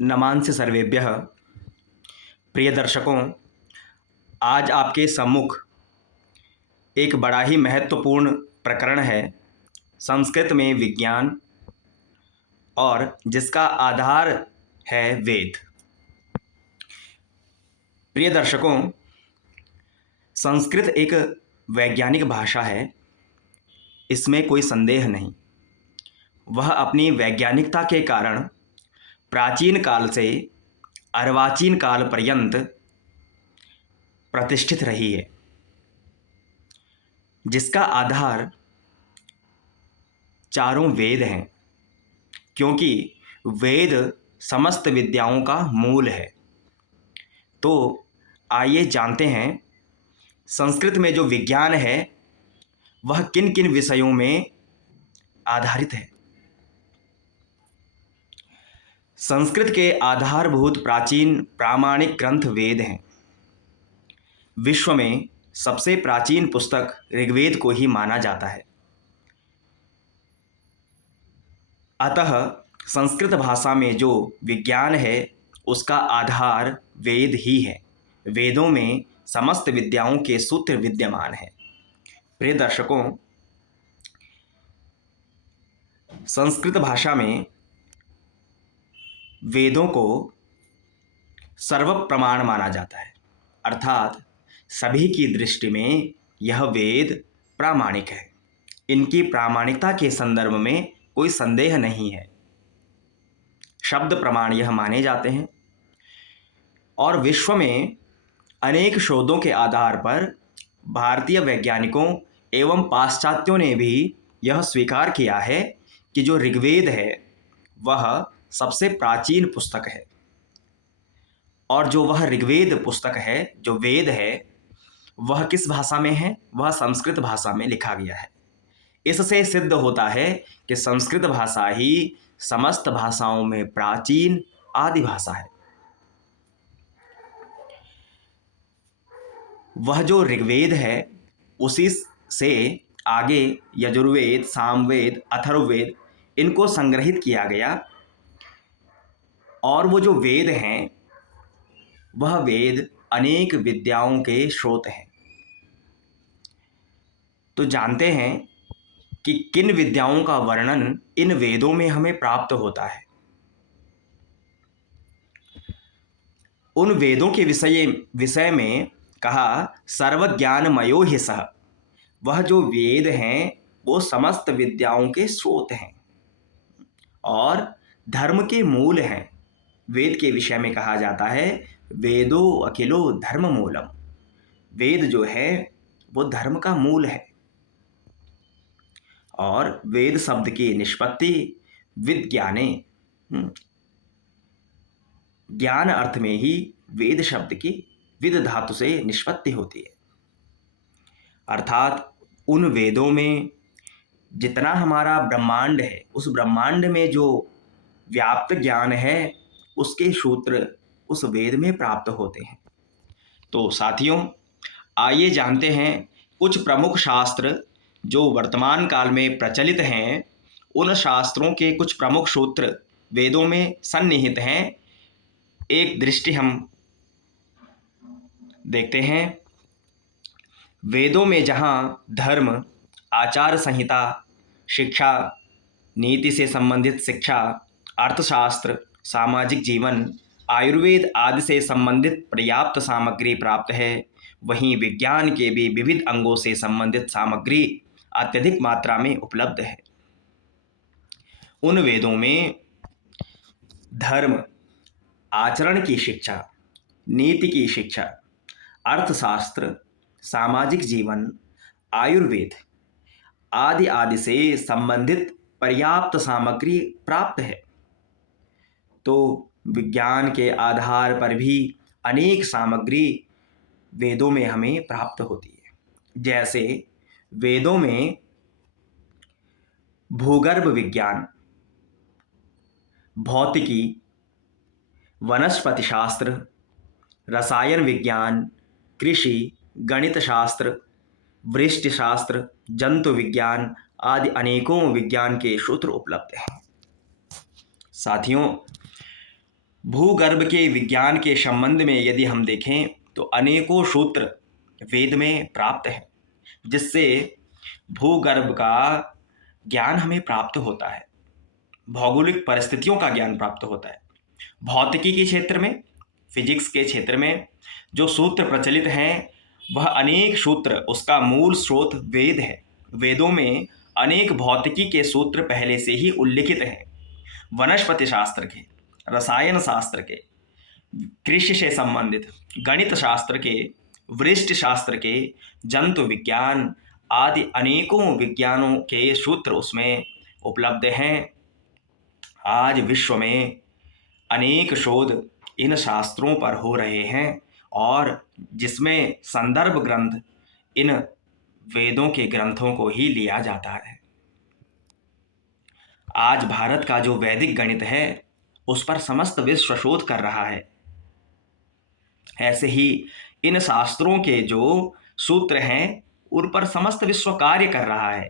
नमांसि सर्वेभ्यः। प्रिय दर्शकों, आज आपके सम्मुख एक बड़ा ही महत्वपूर्ण प्रकरण है संस्कृत में विज्ञान, और जिसका आधार है वेद। प्रिय दर्शकों, संस्कृत एक वैज्ञानिक भाषा है, इसमें कोई संदेह नहीं। वह अपनी वैज्ञानिकता के कारण प्राचीन काल से अर्वाचीन काल पर्यंत प्रतिष्ठित रही है, जिसका आधार चारों वेद हैं, क्योंकि वेद समस्त विद्याओं का मूल है। तो आइए जानते हैं संस्कृत में जो विज्ञान है वह किन किन विषयों में आधारित है। संस्कृत के आधारभूत प्राचीन प्रामाणिक ग्रंथ वेद हैं। विश्व में सबसे प्राचीन पुस्तक ऋग्वेद को ही माना जाता है। अतः संस्कृत भाषा में जो विज्ञान है उसका आधार वेद ही है। वेदों में समस्त विद्याओं के सूत्र विद्यमान हैं। प्रिय दर्शकों, संस्कृत भाषा में वेदों को सर्व प्रमाण माना जाता है, अर्थात सभी की दृष्टि में यह वेद प्रामाणिक है। इनकी प्रामाणिकता के संदर्भ में कोई संदेह नहीं है। शब्द प्रमाण यह माने जाते हैं, और विश्व में अनेक शोधों के आधार पर भारतीय वैज्ञानिकों एवं पाश्चात्यों ने भी यह स्वीकार किया है कि जो ऋग्वेद है वह सबसे प्राचीन पुस्तक है, और जो वह ऋग्वेद पुस्तक है, जो वेद है, वह किस भाषा में है? वह संस्कृत भाषा में लिखा गया है। इससे सिद्ध होता है कि संस्कृत भाषा ही समस्त भाषाओं में प्राचीन आदि भाषा है। वह जो ऋग्वेद है उसी से आगे यजुर्वेद, सामवेद, अथर्ववेद इनको संग्रहित किया गया, और वो जो वेद हैं वह वेद अनेक विद्याओं के स्रोत हैं। तो जानते हैं कि किन विद्याओं का वर्णन इन वेदों में हमें प्राप्त होता है। उन वेदों के विषय में कहा सर्वज्ञानमयो हि सः। वह जो वेद हैं वो समस्त विद्याओं के स्रोत हैं और धर्म के मूल हैं। वेद के विषय में कहा जाता है वेदो अखिलो धर्म मूलम। वेद जो है वो धर्म का मूल है, और वेद शब्द की निष्पत्ति विज्ञाने, ज्ञान अर्थ में ही वेद शब्द की विद धातु से निष्पत्ति होती है। अर्थात उन वेदों में जितना हमारा ब्रह्मांड है, उस ब्रह्मांड में जो व्याप्त ज्ञान है उसके सूत्र उस वेद में प्राप्त होते हैं। तो साथियों, आइए जानते हैं कुछ प्रमुख शास्त्र जो वर्तमान काल में प्रचलित हैं, उन शास्त्रों के कुछ प्रमुख सूत्र वेदों में सन्निहित हैं। एक दृष्टि हम देखते हैं। वेदों में जहाँ धर्म, आचार संहिता, शिक्षा, नीति से संबंधित शिक्षा, अर्थशास्त्र, सामाजिक जीवन, आयुर्वेद आदि से संबंधित पर्याप्त सामग्री प्राप्त है, वहीं विज्ञान के भी विविध अंगों से संबंधित सामग्री अत्यधिक मात्रा में उपलब्ध है। उन वेदों में धर्म, आचरण की शिक्षा, नीति की शिक्षा, अर्थशास्त्र, सामाजिक जीवन, आयुर्वेद आदि आदि से संबंधित पर्याप्त सामग्री प्राप्त है। तो विज्ञान के आधार पर भी अनेक सामग्री वेदों में हमें प्राप्त होती है। जैसे वेदों में भूगर्भ विज्ञान, भौतिकी, वनस्पति शास्त्र, रसायन विज्ञान, कृषि, गणित शास्त्र, वृष्टि शास्त्र, जंतु विज्ञान आदि अनेकों विज्ञान के सूत्र उपलब्ध हैं। साथियों, भूगर्भ के विज्ञान के संबंध में यदि हम देखें तो अनेकों सूत्र वेद में प्राप्त हैं, जिससे भूगर्भ का ज्ञान हमें प्राप्त होता है, भौगोलिक परिस्थितियों का ज्ञान प्राप्त होता है। भौतिकी के क्षेत्र में, फिजिक्स के क्षेत्र में जो सूत्र प्रचलित हैं वह अनेक सूत्र, उसका मूल स्रोत वेद है। वेदों में अनेक भौतिकी के सूत्र पहले से ही उल्लिखित हैं। वनस्पति शास्त्र के, रसायन शास्त्र के, कृषि से संबंधित गणित शास्त्र के, वृष्टि शास्त्र के, जंतु विज्ञान आदि अनेकों विज्ञानों के सूत्र उसमें उपलब्ध हैं। आज विश्व में अनेक शोध इन शास्त्रों पर हो रहे हैं और जिसमें संदर्भ ग्रंथ इन वेदों के ग्रंथों को ही लिया जाता है। आज भारत का जो वैदिक गणित है उस पर समस्त विश्व शोध कर रहा है। ऐसे ही इन शास्त्रों के जो सूत्र हैं उन पर समस्त विश्व कार्य कर रहा है।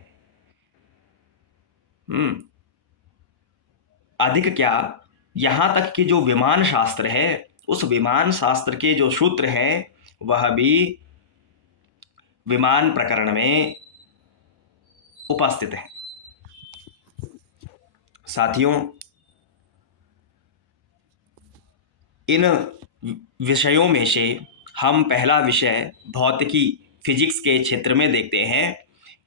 अधिक क्या, यहाँ तक कि जो विमान शास्त्र है उस विमान शास्त्र के जो सूत्र हैं वह भी विमान प्रकरण में उपस्थित हैं। साथियों, इन विषयों में से हम पहला विषय भौतिकी, फिजिक्स के क्षेत्र में देखते हैं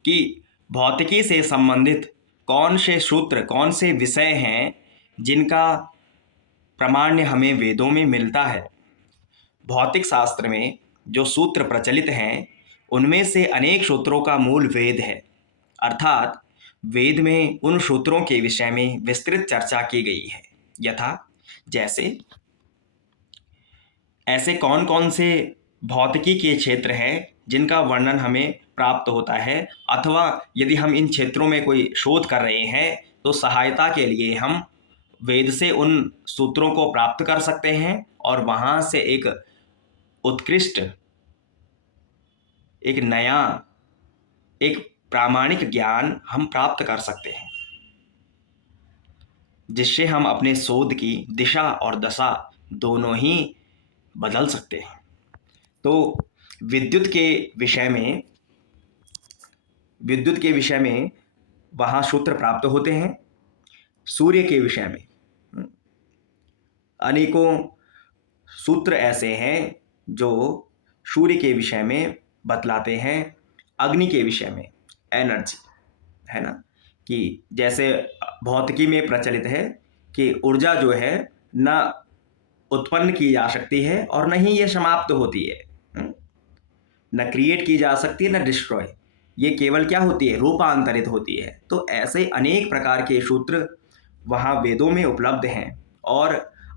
कि भौतिकी से संबंधित कौन से सूत्र, कौन से विषय हैं जिनका प्रामाण्य हमें वेदों में मिलता है। भौतिक शास्त्र में जो सूत्र प्रचलित हैं उनमें से अनेक सूत्रों का मूल वेद है, अर्थात वेद में उन सूत्रों के विषय में विस्तृत चर्चा की गई है। यथा जैसे ऐसे कौन कौन से भौतिकी के क्षेत्र हैं जिनका वर्णन हमें प्राप्त होता है, अथवा यदि हम इन क्षेत्रों में कोई शोध कर रहे हैं तो सहायता के लिए हम वेद से उन सूत्रों को प्राप्त कर सकते हैं और वहाँ से एक उत्कृष्ट, एक नया, एक प्रामाणिक ज्ञान हम प्राप्त कर सकते हैं, जिससे हम अपने शोध की दिशा और दशा दोनों ही बदल सकते हैं। तो विद्युत के विषय में वहाँ सूत्र प्राप्त होते हैं। सूर्य के विषय में अनेकों सूत्र ऐसे हैं जो सूर्य के विषय में बतलाते हैं। अग्नि के विषय में एनर्जी, है ना, कि जैसे भौतिकी में प्रचलित है कि ऊर्जा जो है न उत्पन्न की जा सकती है और न ही ये समाप्त होती है, न क्रिएट की जा सकती है न डिस्ट्रॉय, ये केवल क्या होती है, रूपांतरित होती है। तो ऐसे अनेक प्रकार के सूत्र वहाँ वेदों में उपलब्ध हैं और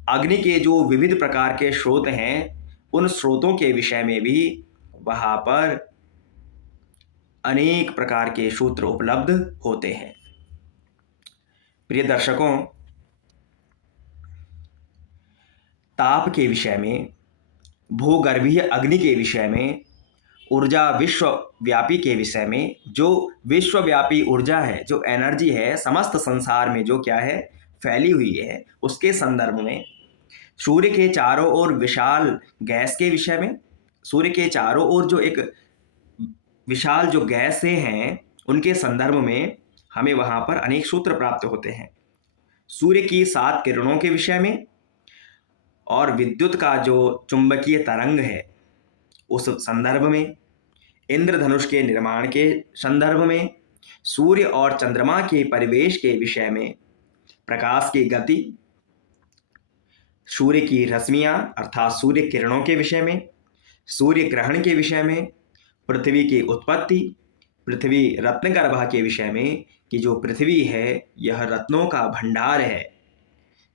अग्नि के जो विविध प्रकार के स्रोत हैं उन स्रोतों के विषय में भी वहाँ पर अनेक प्रकार के सूत्र उपलब्ध होते हैं। प्रिय दर्शकों, ताप के विषय में, भूगर्भीय अग्नि के विषय में, ऊर्जा विश्वव्यापी के विषय में, जो विश्वव्यापी ऊर्जा है, जो एनर्जी है समस्त संसार में जो क्या है फैली हुई है, उसके संदर्भ में, सूर्य के चारों ओर विशाल गैस के विषय में, सूर्य के चारों ओर जो एक विशाल जो गैसें हैं उनके संदर्भ में हमें वहाँ पर अनेक सूत्र प्राप्त होते हैं। सूर्य की 7 किरणों के विषय में और विद्युत का जो चुंबकीय तरंग है उस संदर्भ में, इंद्रधनुष के निर्माण के संदर्भ में, सूर्य और चंद्रमा के परिवेश के विषय में, प्रकाश की गति, सूर्य की रश्मियाँ अर्थात सूर्य किरणों के विषय में, सूर्य ग्रहण के विषय में, पृथ्वी की उत्पत्ति, पृथ्वी रत्नगर्भा के विषय में कि जो पृथ्वी है यह रत्नों का भंडार है,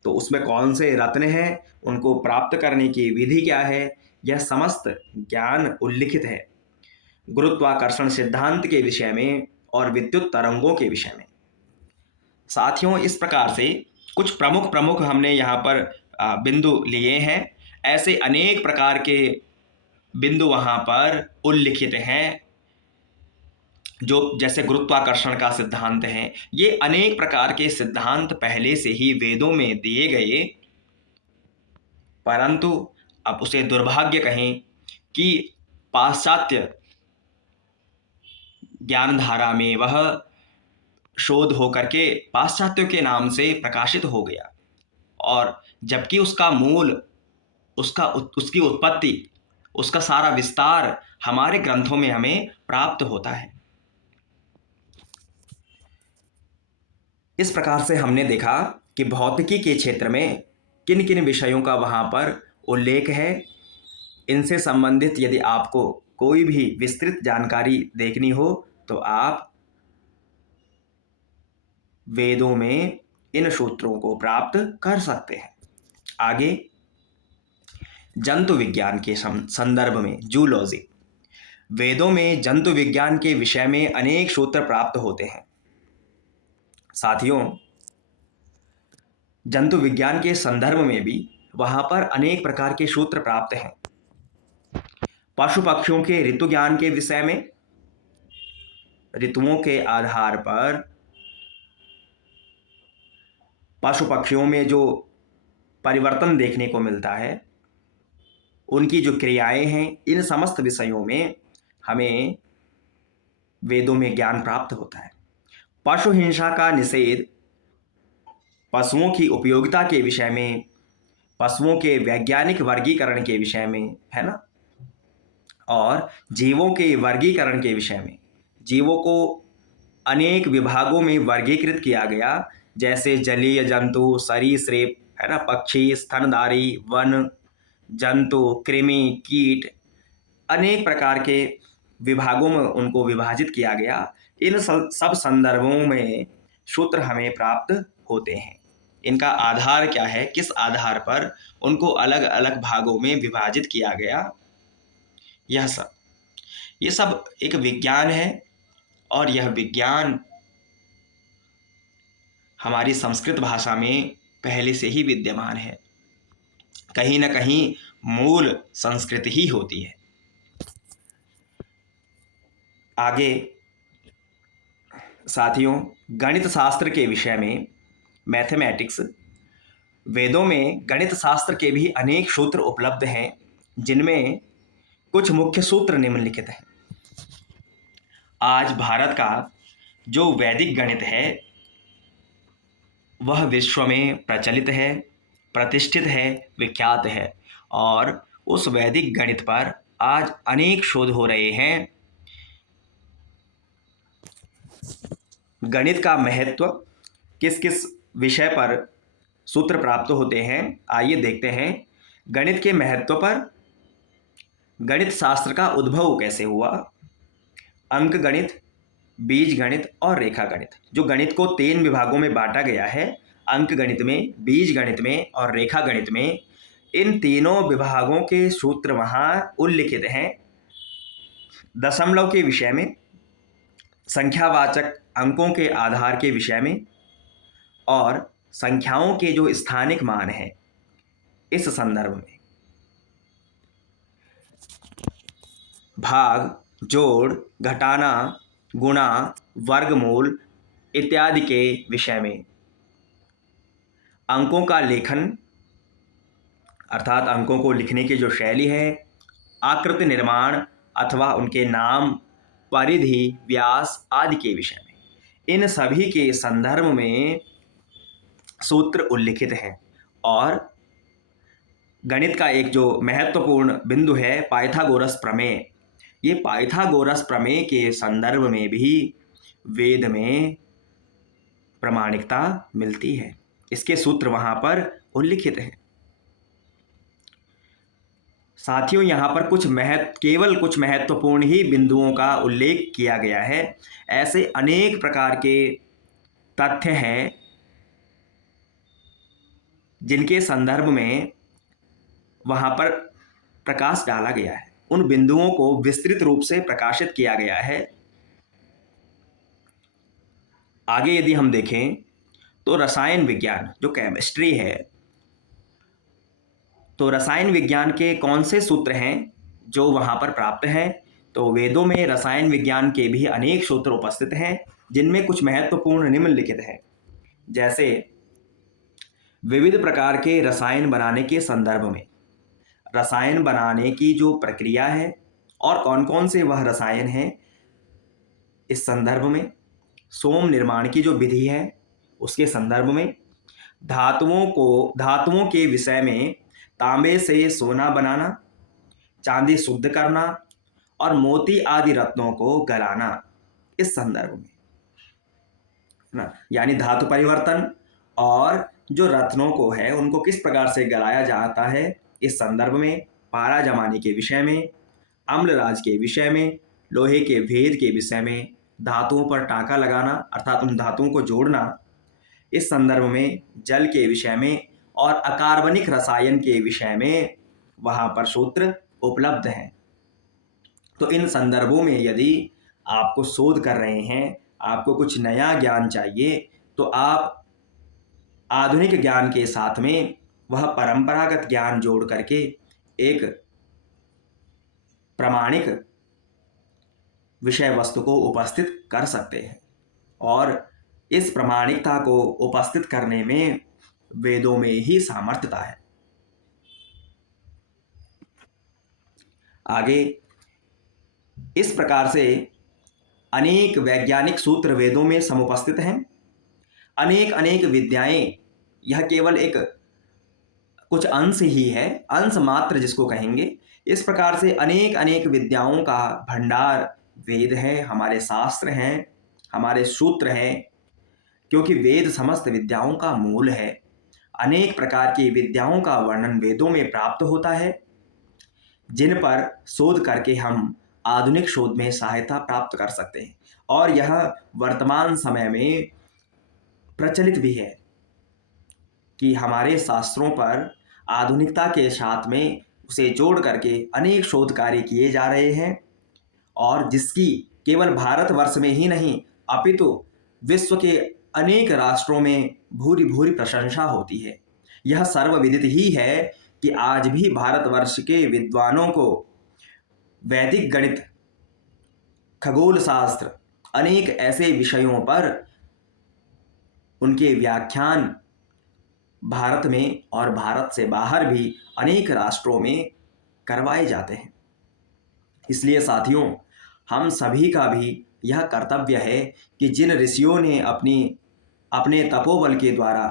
तो उसमें कौन से रत्न हैं, उनको प्राप्त करने की विधि क्या है, यह समस्त ज्ञान उल्लिखित है। गुरुत्वाकर्षण सिद्धांत के विषय में और विद्युत तरंगों के विषय में। साथियों, इस प्रकार से कुछ प्रमुख हमने यहाँ पर बिंदु लिए हैं। ऐसे अनेक प्रकार के बिंदु वहाँ पर उल्लिखित हैं, जो जैसे गुरुत्वाकर्षण का सिद्धांत है, ये अनेक प्रकार के सिद्धांत पहले से ही वेदों में दिए गए परंतु अब उसे दुर्भाग्य कहें कि पाश्चात्य ज्ञानधारा में वह शोध होकर के पाश्चात्यों के नाम से प्रकाशित हो गया, और जबकि उसका मूल, उसकी उत्पत्ति, उसका सारा विस्तार हमारे ग्रंथों में हमें प्राप्त होता है। इस प्रकार से हमने देखा कि भौतिकी के क्षेत्र में किन किन विषयों का वहाँ पर उल्लेख है। इनसे संबंधित यदि आपको कोई भी विस्तृत जानकारी देखनी हो तो आप वेदों में इन सूत्रों को प्राप्त कर सकते हैं। आगे जंतु विज्ञान के संदर्भ में जूलॉजी, वेदों में जंतु विज्ञान के विषय में अनेक सूत्र प्राप्त होते हैं। साथियों, जंतु विज्ञान के संदर्भ में भी वहाँ पर अनेक प्रकार के सूत्र प्राप्त हैं। पशु पक्षियों के ऋतु ज्ञान के विषय में, ऋतुओं के आधार पर पशु पक्षियों में जो परिवर्तन देखने को मिलता है, उनकी जो क्रियाएं हैं, इन समस्त विषयों में हमें वेदों में ज्ञान प्राप्त होता है। पशु हिंसा का निषेध, पशुओं की उपयोगिता के विषय में, पशुओं के वैज्ञानिक वर्गीकरण के विषय में, है ना, और जीवों के वर्गीकरण के विषय में। जीवों को अनेक विभागों में वर्गीकृत किया गया, जैसे जलीय जंतु, सरीसृप, है ना, पक्षी, स्तनधारी, वन जंतु, कृमि, कीट, अनेक प्रकार के विभागों में उनको विभाजित किया गया। इन सब संदर्भों में सूत्र हमें प्राप्त होते हैं। इनका आधार क्या है, किस आधार पर उनको अलग अलग भागों में विभाजित किया गया, ये सब एक विज्ञान है, और यह विज्ञान हमारी संस्कृत भाषा में पहले से ही विद्यमान है। कहीं ना कहीं मूल संस्कृत ही होती है। आगे साथियों, गणित शास्त्र के विषय में, मैथमेटिक्स, वेदों में गणित शास्त्र के भी अनेक सूत्र उपलब्ध हैं, जिनमें कुछ मुख्य सूत्र निम्नलिखित हैं। आज भारत का जो वैदिक गणित है वह विश्व में प्रचलित है, प्रतिष्ठित है, विख्यात है, और उस वैदिक गणित पर आज अनेक शोध हो रहे हैं। गणित का महत्व, किस किस विषय पर सूत्र प्राप्त होते हैं, आइए देखते हैं। गणित के महत्व पर, गणित शास्त्र का उद्भव कैसे हुआ, अंक गणित, बीज गणित और रेखा गणित। जो गणित को 3 विभागों में बांटा गया है, अंक गणित में, बीज गणित में और रेखा गणित में, इन तीनों विभागों के सूत्र वहाँ उल्लिखित हैं। दशमलव के विषय में, संख्यावाचक अंकों के आधार के विषय में, और संख्याओं के जो स्थानिक मान हैं, इस संदर्भ में। भाग, जोड़, घटाना, गुणा, वर्गमूल इत्यादि के विषय में। अंकों का लेखन, अर्थात अंकों को लिखने की जो शैली है, आकृति निर्माण अथवा उनके नाम, परिधि, व्यास आदि के विषय में, इन सभी के संदर्भ में सूत्र उल्लिखित हैं। और गणित का एक जो महत्वपूर्ण बिंदु है, पाइथागोरस प्रमेय, ये पाइथागोरस प्रमेय के संदर्भ में भी वेद में प्रामाणिकता मिलती है। इसके सूत्र वहाँ पर उल्लिखित हैं। साथियों, यहाँ पर केवल कुछ महत्वपूर्ण ही बिंदुओं का उल्लेख किया गया है। ऐसे अनेक प्रकार के तथ्य हैं जिनके संदर्भ में वहाँ पर प्रकाश डाला गया है। उन बिंदुओं को विस्तृत रूप से प्रकाशित किया गया है। आगे यदि हम देखें तो रसायन विज्ञान, जो केमिस्ट्री है, तो रसायन विज्ञान के कौन से सूत्र हैं जो वहाँ पर प्राप्त हैं? तो वेदों में रसायन विज्ञान के भी अनेक सूत्र उपस्थित हैं, जिनमें कुछ महत्वपूर्ण निम्नलिखित हैं। जैसे विविध प्रकार के रसायन बनाने के संदर्भ में, रसायन बनाने की जो प्रक्रिया है और कौन कौन से वह रसायन हैं, इस संदर्भ में सोम निर्माण की जो विधि है उसके संदर्भ में, धातुओं के विषय में तांबे से सोना बनाना, चांदी शुद्ध करना और मोती आदि रत्नों को गलाना, इस संदर्भ में ना, यानी धातु परिवर्तन और जो रत्नों को है उनको किस प्रकार से गलाया जाता है, इस संदर्भ में पारा जमाने के विषय में, अम्लराज के विषय में, लोहे के भेद के विषय में, धातुओं पर टांका लगाना अर्थात उन धातुओं को जोड़ना, इस संदर्भ में जल के विषय में और अकार्बनिक रसायन के विषय में वहाँ पर सूत्र उपलब्ध हैं। तो इन संदर्भों में यदि आपको शोध कर रहे हैं, आपको कुछ नया ज्ञान चाहिए, तो आप आधुनिक ज्ञान के साथ में वह परंपरागत ज्ञान जोड़ करके एक प्रामाणिक विषय वस्तु को उपस्थित कर सकते हैं। और इस प्रामाणिकता को उपस्थित करने में वेदों में ही सामर्थ्यता है। आगे इस प्रकार से अनेक वैज्ञानिक सूत्र वेदों में समुपस्थित हैं। अनेक अनेक विद्याएं, यह केवल एक कुछ अंश ही है, अंश मात्र जिसको कहेंगे। इस प्रकार से अनेक अनेक विद्याओं का भंडार वेद है, हमारे शास्त्र हैं, हमारे सूत्र हैं, क्योंकि वेद समस्त विद्याओं का मूल है। अनेक प्रकार की विद्याओं का वर्णन वेदों में प्राप्त होता है, जिन पर शोध करके हम आधुनिक शोध में सहायता प्राप्त कर सकते हैं। और यह वर्तमान समय में प्रचलित भी है कि हमारे शास्त्रों पर आधुनिकता के साथ में उसे जोड़ करके अनेक शोध कार्य किए जा रहे हैं, और जिसकी केवल भारतवर्ष में ही नहीं अपितु विश्व के अनेक राष्ट्रों में भूरी भूरी प्रशंसा होती है। यह सर्वविदित ही है कि आज भी भारतवर्ष के विद्वानों को वैदिक गणित, खगोल शास्त्र, अनेक ऐसे विषयों पर उनके व्याख्यान भारत में और भारत से बाहर भी अनेक राष्ट्रों में करवाए जाते हैं। इसलिए साथियों, हम सभी का भी यह कर्तव्य है कि जिन ऋषियों ने अपने तपोबल के द्वारा,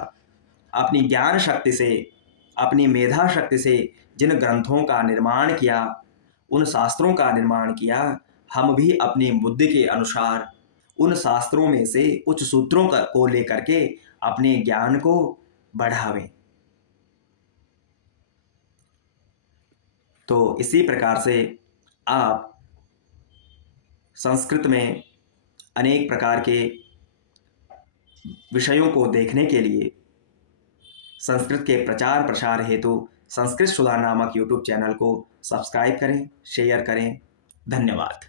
अपनी ज्ञान शक्ति से, अपनी मेधा शक्ति से जिन ग्रंथों का निर्माण किया, उन शास्त्रों का निर्माण किया, हम भी अपनी बुद्धि के अनुसार उन शास्त्रों में से कुछ सूत्रों को लेकर के अपने ज्ञान को बढ़ावें। तो इसी प्रकार से आप संस्कृत में अनेक प्रकार के विषयों को देखने के लिए संस्कृत के प्रचार प्रसार हेतु संस्कृत सुधा नामक यूट्यूब चैनल को सब्सक्राइब करें, शेयर करें। धन्यवाद।